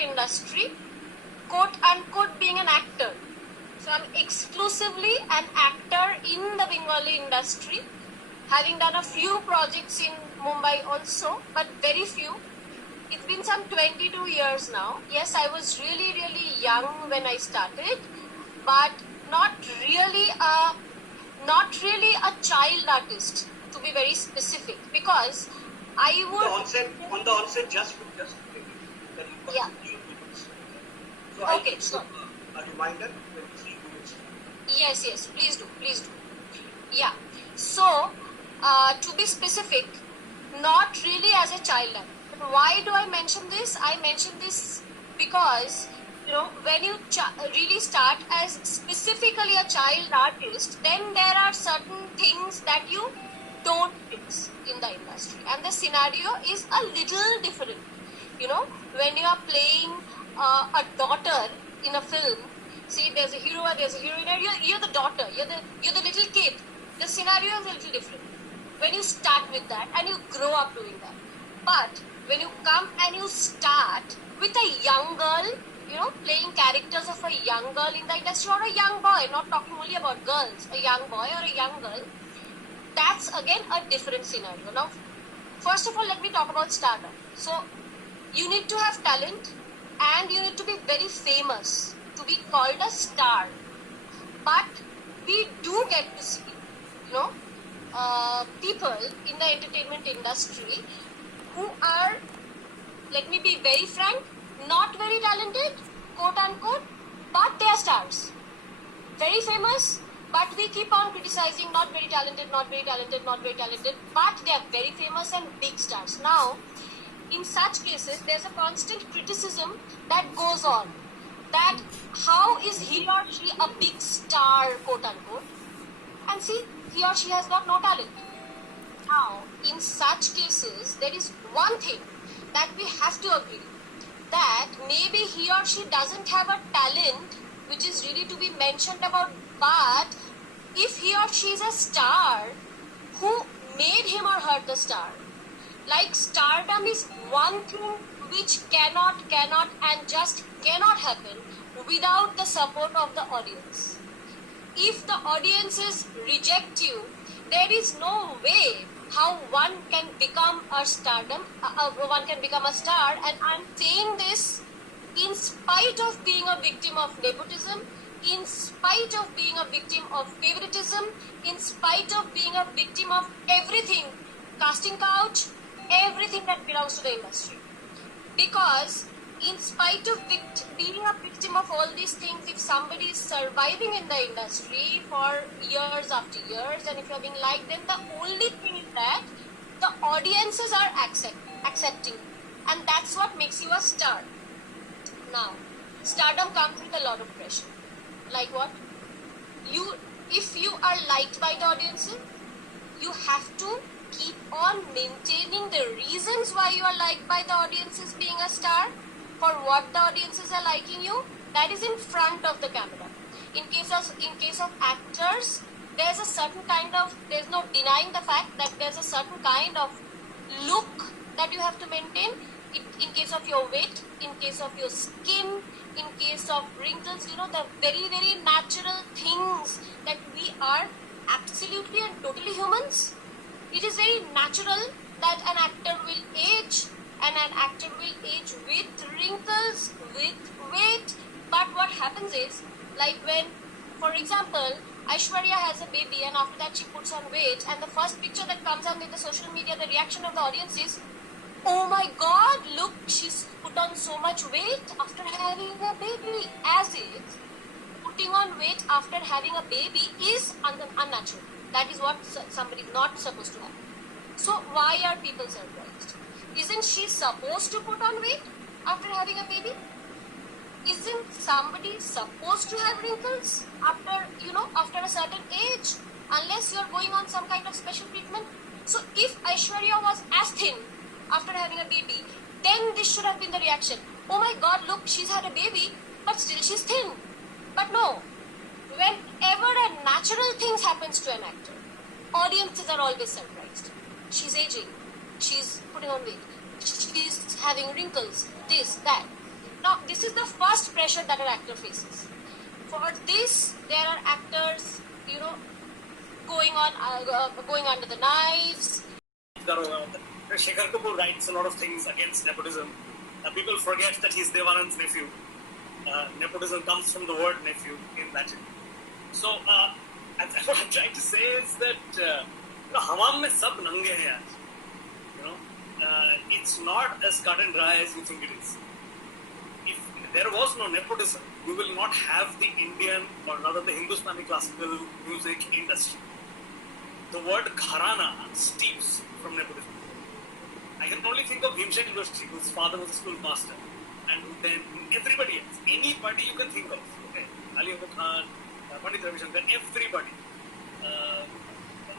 industry, quote unquote being an actor. So I'm exclusively an actor in the Bengali industry, having done a few projects in Mumbai also, but very few. It's been some 22 years now. Yes, I was really, really young when I started, but not really a child artist, to be very specific, because I would on the onset just yeah. So okay, so a reminder when we see units. Yes, please do. Yeah. So, to be specific, not really as a child actor. Why do I mention this? I mention this because, when you really start as specifically a child artist, then there are certain things that you don't fix in the industry. And the scenario is a little different. When you are playing a daughter in a film, see, there's a hero and there's a heroine, and you're the daughter, you're the little kid. The scenario is a little different when you start with that and you grow up doing that. But when you come and you start with a young girl, playing characters of a young girl in the industry, or a young boy, not talking only about girls, a young boy or a young girl, that's again a different scenario. Now, first of all, let me talk about stardom. So, you need to have talent and you need to be very famous to be called a star. But we do get to see, people in the entertainment industry who are, let me be very frank, not very talented, quote unquote, but they are stars. Very famous, but we keep on criticizing, not very talented, but they are very famous and big stars. Now, in such cases, there's a constant criticism that goes on, that how is he or she a big star, quote unquote, and see, he or she has got no talent. Now, in such cases, there is one thing that we have to agree, that maybe he or she doesn't have a talent which is really to be mentioned about, but if he or she is a star, who made him or her the star? Like, stardom is one thing which cannot and just cannot happen without the support of the audience. If the audiences reject you, there is no way how one can become a stardom, one can become a star. And I'm saying this in spite of being a victim of nepotism, in spite of being a victim of favoritism, in spite of being a victim of everything, casting couch, everything that belongs to the industry. Because in spite of being a victim of all these things, if somebody is surviving in the industry for years after years, and if you're being liked, then the only thing is that the audiences are accepting. And that's what makes you a star. Now, stardom comes with a lot of pressure. Like what? If you are liked by the audiences, you have to keep on maintaining the reasons why you are liked by the audiences, being a star, for what the audiences are liking you. That is in front of the camera. In case of actors, there's a certain kind of, there's no denying the fact that there's a certain kind of look that you have to maintain. In case of your weight, in case of your skin, in case of wrinkles, the very, very natural things that we are absolutely and totally humans. It is very natural that an actor will age, and an actor will age with wrinkles, with weight. But what happens is, like when, for example, Aishwarya has a baby and after that she puts on weight, and the first picture that comes on with the social media, the reaction of the audience is, oh my god, look, she's put on so much weight after having a baby. As if putting on weight after having a baby is unnatural. That is what somebody is not supposed to have. So why are people surprised? Isn't she supposed to put on weight after having a baby? Isn't somebody supposed to have wrinkles after a certain age, unless you're going on some kind of special treatment? So if Aishwarya was as thin after having a baby, then this should have been the reaction. Oh my god, look, she's had a baby, but still she's thin. But no, whenever a natural thing happens to an actor, audiences are always surprised. She's aging, she's putting on weight, she's having wrinkles, this, that. Now, this is the first pressure that an actor faces. For this, there are actors, going under the knives. Shekhar Kapoor writes a lot of things against nepotism. People forget that he's Devanand's nephew. Nepotism comes from the word nephew in Latin. So, what I'm trying to say is that Hamam mein sab nange hain yaar. It's not as cut and dry as you think it is. If there was no nepotism, we will not have the Indian, or rather the Hindustani classical music industry. The word gharana steeps from nepotism. I can only think of Bhimsen Joshi, whose father was a schoolmaster, and then everybody else, anybody you can think of, okay, Ali Akbar Khan, Pandit Ravi Shankar, everybody,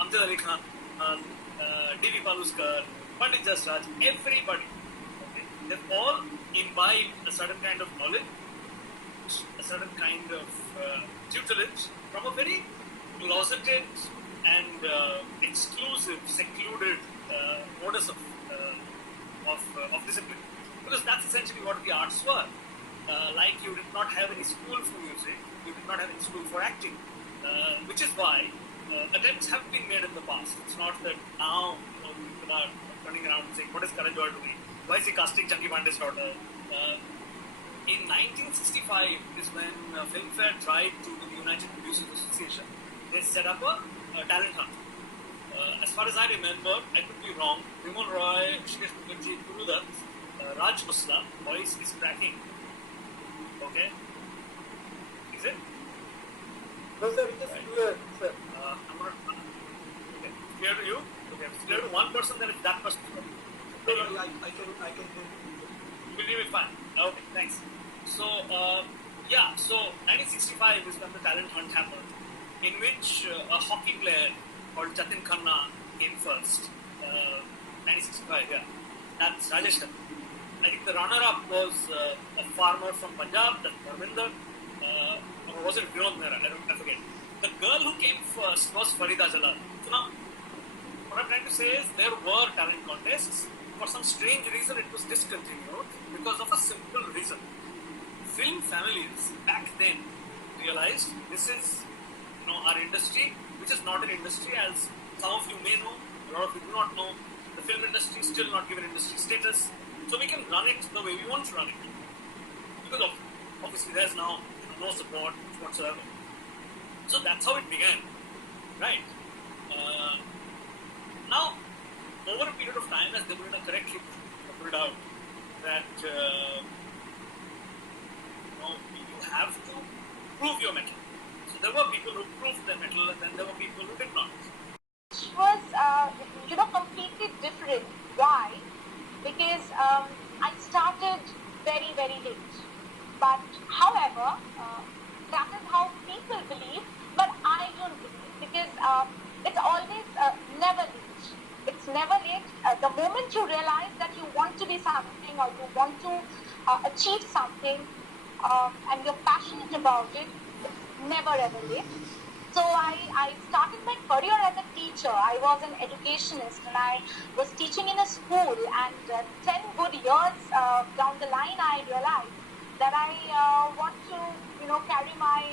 Amjad Ali Khan, D.V. Paluskar, Pandit Jasraj, everybody, okay, they've all imbibed a certain kind of knowledge, a certain kind of tutelage from a very closeted and exclusive, secluded modus of discipline. Because that's essentially what the arts were. Like you did not have any school for music, you did not have any school for acting, which is why attempts have been made in the past. It's not that now people are running around saying, what is Karan Johar doing? Why is he casting Chunky Pandey's daughter? In 1965 is when Filmfare tried to, with the United Producers Association, they set up a talent hunt. As far as I remember, I could be wrong, Vimal Roy, Shikesh Mukherjee, Guru Dutt, Raj Khosla, voice is cracking. Okay? Is it? No, sir, it is clear, sir. I'm not. Okay. Clear to you? Okay. If it's clear to one person, then it's that person. No, I can hear you. You believe it fine. Okay, thanks. So, so 1965 is when the talent hunt happened, in which a hockey player called Jatin Khanna came first. 1965, yeah. That's Rajesh Khanna. I think the runner-up was a farmer from Punjab, that's Dharminder, or was it Vinod Mehra? I forget. The girl who came first was Farida Jalal. So now, what I'm trying to say is there were talent contests. For some strange reason, it was discontinued because of a simple reason. Film families back then realized this is, our industry, which is not an industry, as some of you may know, a lot of you do not know. The film industry is still not given industry status, so we can run it the way we want to run it. Because obviously there's now no support whatsoever. So that's how it began, right? Now, over a period of time, as Debrina correctly put it out, that you have to prove your mettle. So there were people who proved their mettle, and then there were people who did not. Which was, completely different. Why? Because I started very, very late. But however, that is how people believe, but I don't believe, because it's always never late. It's never late. The moment you realize that you want to be something, or you want to achieve something, and you're passionate about it, it's never ever late. So I started my career as a teacher. I was an educationist, and I was teaching in a school, and 10 good years down the line, I realized that I want to, carry my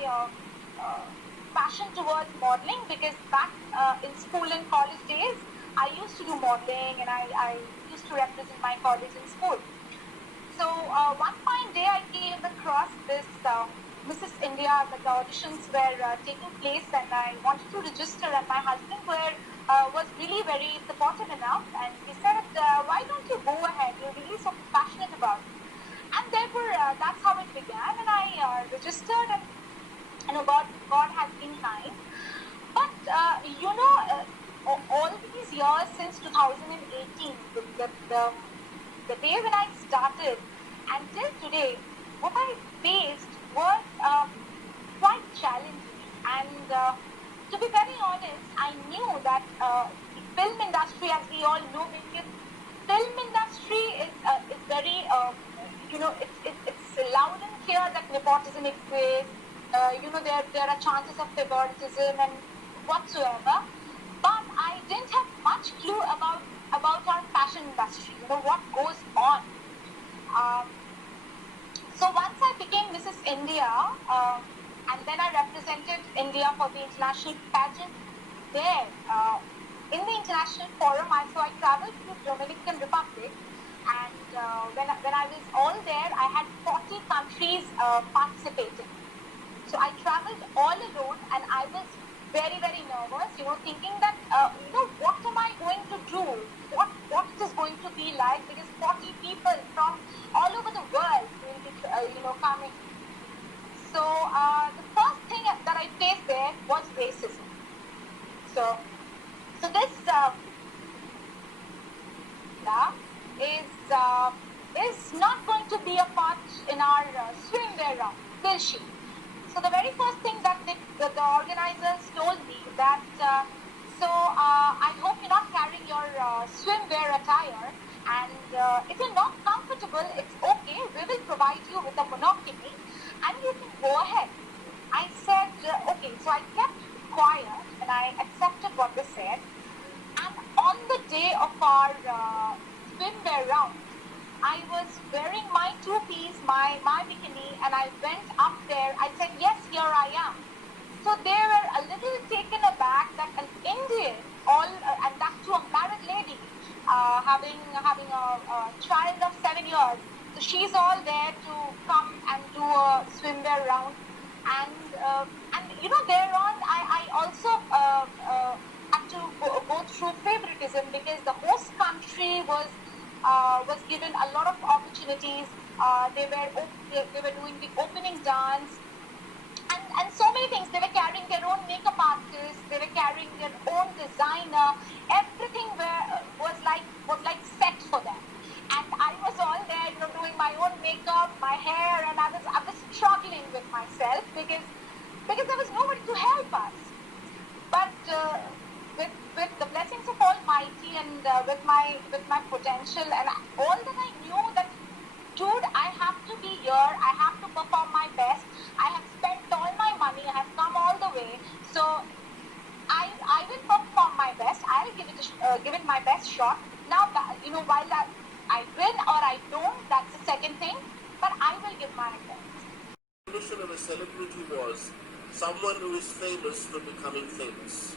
passion towards modeling, because back in school and college days, I used to do modeling, and I used to represent my college in school. So one fine day I came across this Mrs. India, the auditions were taking place, and I wanted to register, and my husband was really very supportive enough, and he said, why don't you go ahead, you're really so passionate about it. And therefore, that's how it began, and I registered, and God has been kind. But all these years since 2018, the day when I started until today, what I faced was quite challenging. And to be very honest, I knew that the film industry, as we all know, because film industry is very, it's loud and clear that nepotism exists. There are chances of favoritism and whatsoever. But I didn't have much clue about our fashion industry, what goes on. So once India, and then I represented India for the international pageant there. In the international forum, so I traveled to Dominican Republic, and when I was all there, I had 40 countries participating. So I traveled all alone, and I was very, very nervous, thinking that, what am I going to do? What it is going to be like? Because 40 people from all over the world will be, coming. So the first thing that I faced there was racism. So this is not going to be a part in our swimwear round, will she? So the very first thing that the organizers told me that, I hope you're not carrying your swimwear attire, and if you're not comfortable, it's okay. We will provide you with a monokini, and you can go ahead. I said, okay. So I kept quiet, and I accepted what they said. And on the day of our swimwear round, I was wearing my two-piece, my bikini, and I went up there. I said, yes, here I am. So they were a little taken aback that an Indian, and that to a married lady, having a child of 7 years. So she's all there to come and do a swimwear round. And thereon I also had to go through favoritism, because the host country was given a lot of opportunities. They were doing the opening dance, and so many things. They were carrying their own makeup artist. They were carrying their own designer. Everything was like set for them. And I was all there, doing my own makeup, my hair, and I was struggling with myself because there was nobody to help us. But with the blessings of Almighty, and with my potential, and all that I knew that, dude, I have to be here. I have to perform my best. I have spent all my money. I have come all the way. So I will perform my best. I'll give it my best shot. Now, while I win or I don't, that's the second thing. But I will give my best. The definition of a celebrity was someone who is famous for becoming famous.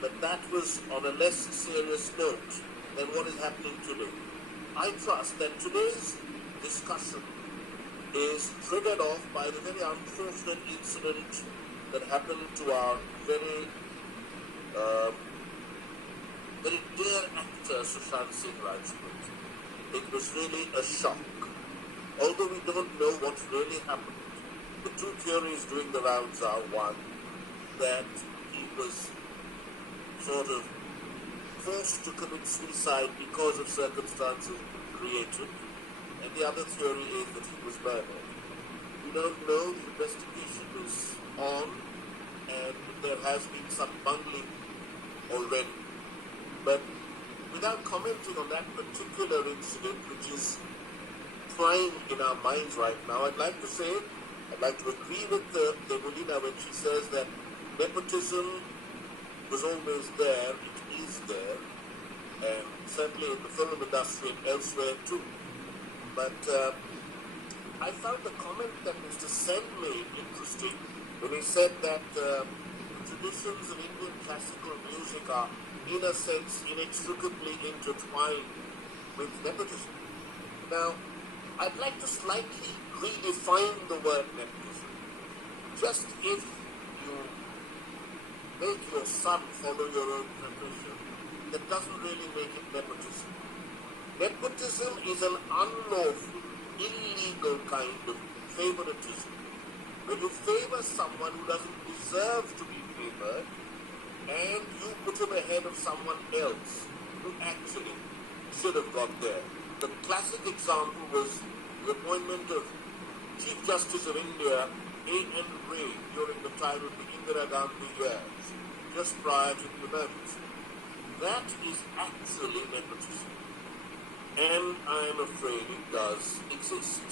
But that was on a less serious note than what is happening today. I trust that today's discussion is triggered off by the very unfortunate incident that happened to our very dear actor Sushant Singh Rajput. It was really a shock. Although we don't know what really happened, the two theories doing the rounds are: one, that he was sort of forced to commit suicide because of circumstances created, and the other theory is that he was murdered. We don't know. The investigation is on, and there has been some bungling already. But without commenting on that particular incident, which is flying in our minds right now, I'd like to agree with Demolina when she says that nepotism was always there, it is there, and certainly in the film industry and elsewhere too. But I found the comment that Mr. Sen made interesting when he said that the traditions of Indian classical music are, in a sense, inextricably intertwined with nepotism. Now, I'd like to slightly redefine the word nepotism. Just if you make your son follow your own profession, that doesn't really make it nepotism. Nepotism is an unlawful, illegal kind of favoritism. When you favor someone who doesn't deserve to be favored, and you put him ahead of someone else who actually should have got there. The classic example was the appointment of Chief Justice of India, A.N. Ray, during the time of the Indira Gandhi years, just prior to the emergency. That is actually nepotism. And I am afraid it does exist.